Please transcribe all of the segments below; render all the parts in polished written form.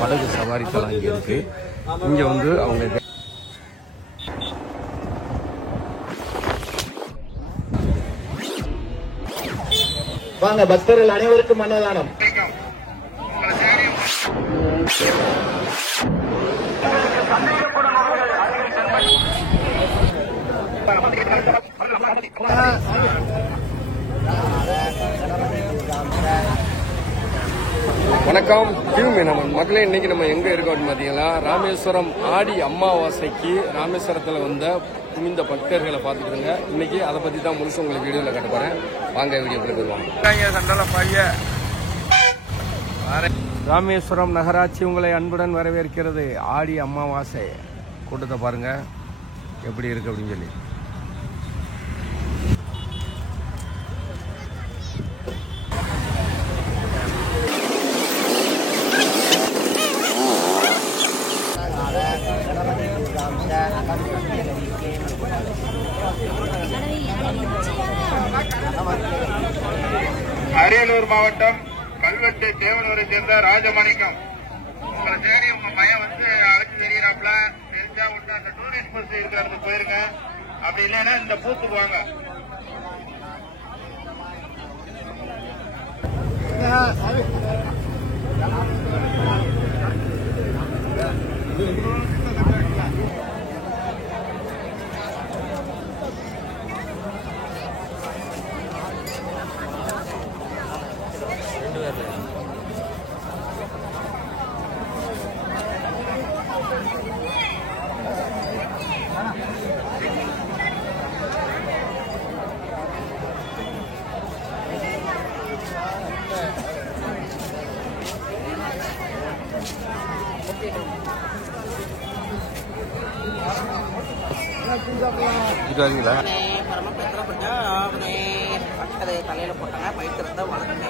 படகு சவாரி தளம் இங்கே இருக்கு. இங்க வந்து அவங்க வாங்க பக்தர்கள் அனைவருக்கும் அன்னதானம். வணக்கம் நம்ம மக்களே, இன்னைக்கு நம்ம எங்க இருக்கோம் பாத்தீங்கன்னா ராமேஸ்வரம் ஆடி அமாவாசைக்கு ராமேஸ்வரத்துல வந்த குமிந்த பக்தர்களை பார்த்துக்கிடுங்க. இன்னைக்கு அதை பத்தி தான் முழுசு உங்களுக்கு வீடியோல கட்ட போறேன். வாங்க வீடியோக்குள்ள போயிருவாங்க. ராமேஸ்வரம் நகராட்சி உங்களை அன்புடன் வரவேற்கிறது. ஆடி அமாவாசை கூட்டத்தை பாருங்க எப்படி இருக்கு அப்படின்னு சொல்லி. அரியலூர் மாவட்டம் கல்வெட்டு தேவனூரை சேர்ந்த ராஜமாணிக்கம் உங்களை தேடி உங்க பையன் வந்து அழைச்சு தெரியிறாப்ல. தெரிஞ்சா ஒண்ணு அந்த டூரிஸ்ட் பஸ் இருக்கிறது போயிருங்க. அப்படி இல்லைன்னா இந்த பூத்துக்கு வாங்க. தலையில போட்டாங்க பயிற்சி இருந்தா வளர்ந்து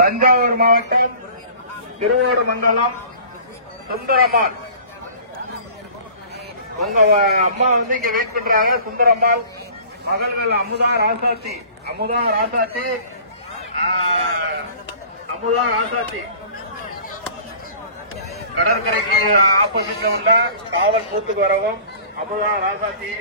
தஞ்சாவூர் மாவட்டம் திருவோடு மண்டலம் சுந்தரம்மாள் உங்க அம்மா வந்து இங்க வெயிட் பண்றாங்க. சுந்தரம்மாள் மகள்கள் அமுதா ராசாத்தி கடற்கரைக்கு ஆப்போசிட்ல உள்ள காவல் பூத்துக்கு வரவும் அமுதா ராசாத்தி.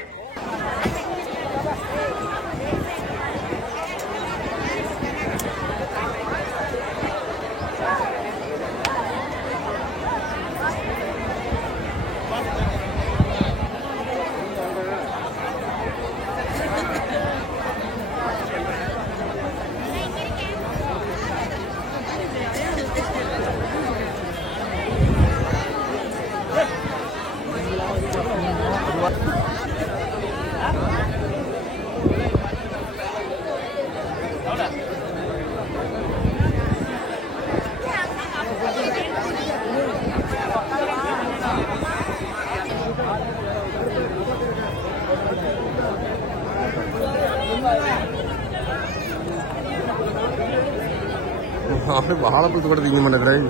வாழைப்பழத்து கூட திங்க மாட்டேங்கிறேன்.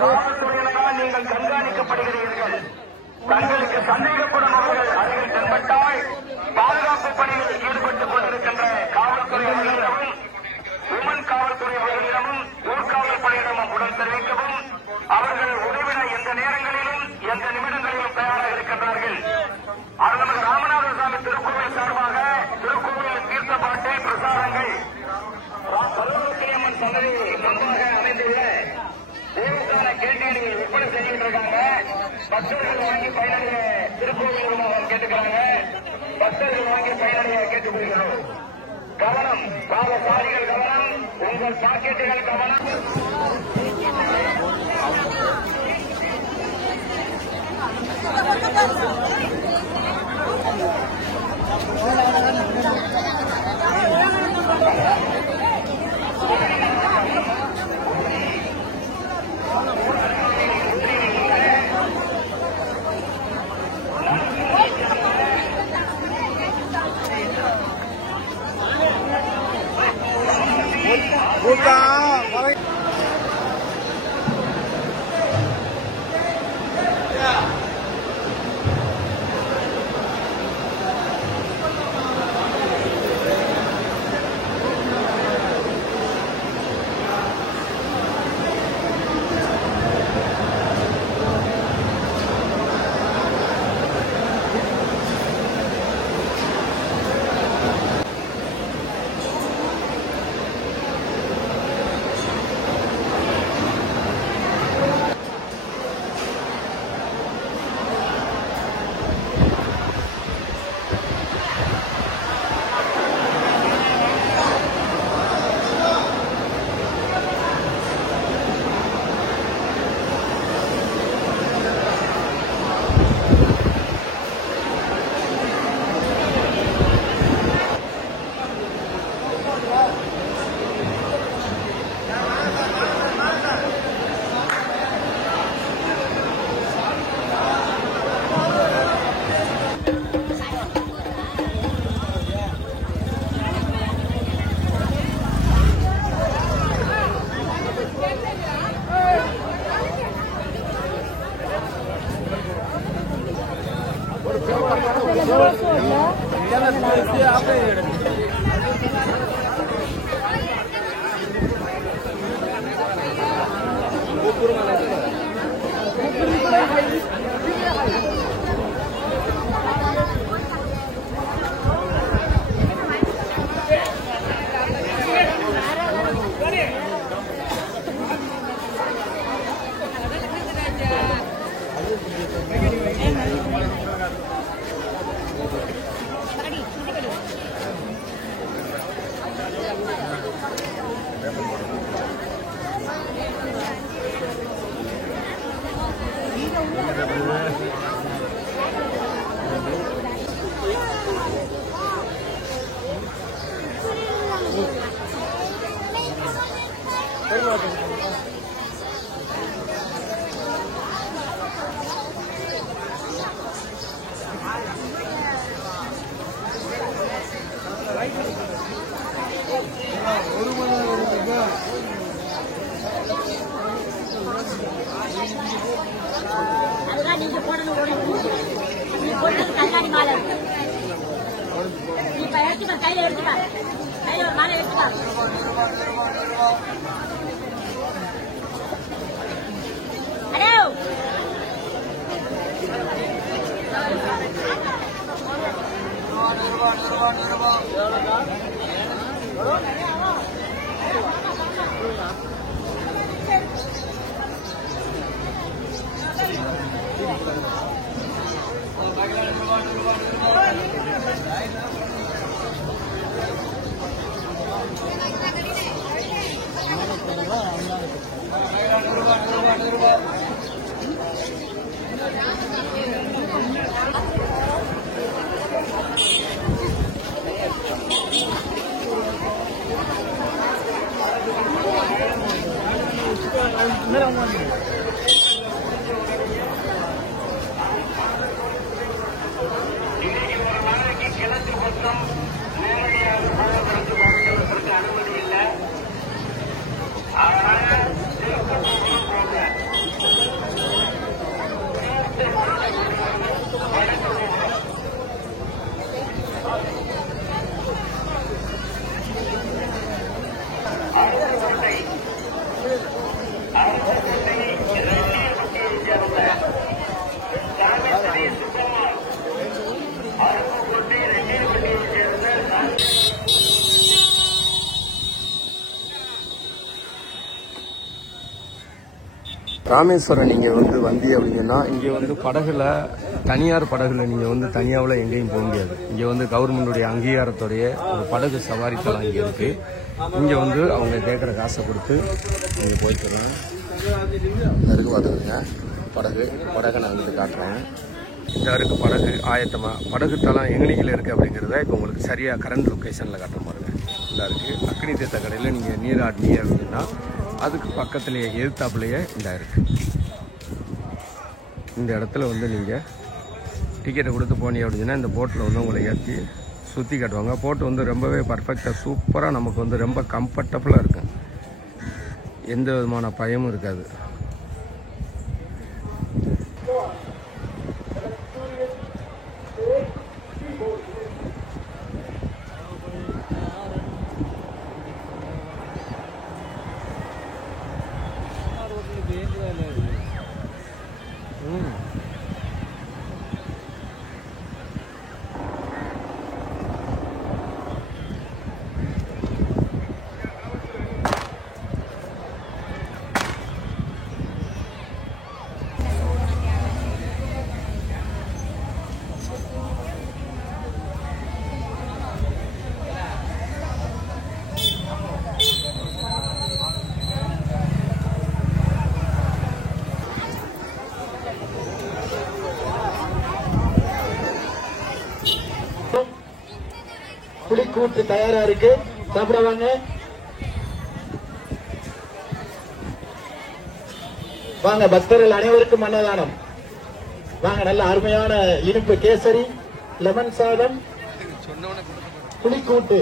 காவல்துறையினரால் நீங்கள் கண்காணிக்கப்படுகிறீர்கள். தங்களுக்கு சந்தேகப்படும் அவர்கள் அருகில் தென்பட்டால் பாதுகாப்பு பணியில் ஈடுபட்டுக் கொண்டிருக்கின்ற காவல்துறை அவர்களிடமும் உமன் காவல்துறை அவர்களிடமும் ஊர்காவல் படையிடமும் உடன் தெரிவிக்கவும். அவர்கள் உதவிட எந்த நேரங்களிலும் எந்த நிமிடங்களிலும் தயாராக இருக்கின்றார்கள். அருள்மிகு ராமநாதசாமி திருக்கோவில் சார்பாக திருக்கோவில் தீர்த்தப்பாட்டு பிரசாரங்கள் பருவத்தியம்மன் சன்னதி முன்பாக அமைந்துள்ள தேவஸ்தான கேண்டீனில் விற்பனை செய்கிட்டு இருக்காங்க. பக்தர்கள் வாங்கி பயனடைய திருக்கோவில் மூலமாக கேட்டுக்கிறாங்க. பக்தர்கள் வாங்கி பயனடைய கேட்டுக்கொள்கிறோம். கவனம், பாதசாரிகள் கவனம், உங்கள் பாக்கெட்டுகள் கவனம். அதுதான் நீங்க போடணும். நீ போட்டது கண்ணாடி மாலை. நீ இப்ப எடுத்துக்க, கையில எடுத்துக்க, கையில ஒரு மாலை எடுத்துக்க. ஹலோ கிழக்கு பக்கம் நேரடியாக போக்குவரத்து போக்குவரத்திற்கு அனுமதி இல்லை. அதனால அரசு ராமேஸ்வரம் நீங்கள் வந்து வந்தீங்க அப்படின்னா இங்கே வந்து படகுல தனியார் படகுல நீங்கள் வந்து தனியாவில் எங்கேயும் போக முடியாது. இங்கே வந்து கவர்மெண்டுடைய அங்கீகாரத்துடைய ஒரு படகு சவாரி தளம் இங்கே இருக்குது. இங்கே வந்து அவங்க கேட்குற காசை கொடுத்து நீங்கள் போய்க்கிறேன். இருக்கு பார்த்துருங்க படகை நான் வந்து காட்டுறேன். இந்த இருக்கு படகு ஆயத்தமாக படகு தளம் எங்கனிக்கில் இருக்குது அப்படிங்கிறத இப்போ உங்களுக்கு சரியாக கரண்ட் லொக்கேஷனில் காட்ட பாருங்க. இந்த இருக்குது அக்னி தீர்த்த கடையில் நீங்கள் நீராடினீங்க அப்படின்னா அதுக்கு பக்கத்துலேயே எதிர்த்தாப்புலேயே இந்த இருக்குது. இந்த இடத்துல வந்து நீங்கள் டிக்கெட்டை கொடுத்து போனீங்க அப்படின்னா இந்த போட்டில் வந்து உங்களை ஏற்றி சுற்றி காட்டுவாங்க. போட்டு வந்து ரொம்பவே பர்ஃபெக்டாக சூப்பராக நமக்கு வந்து ரொம்ப கம்ஃபர்டபுளாக இருக்கும். எந்த விதமான பயமும் இருக்காது. புலிக்கூட்டு தயாரா இருக்கு, சாப்பிட வாங்க. வாங்க பக்தர்கள் அனைவருக்கும் அன்னதானம். வாங்க, நல்ல அருமையான இனிப்பு கேசரி, லெமன் சாதம், புலிக்கூட்டு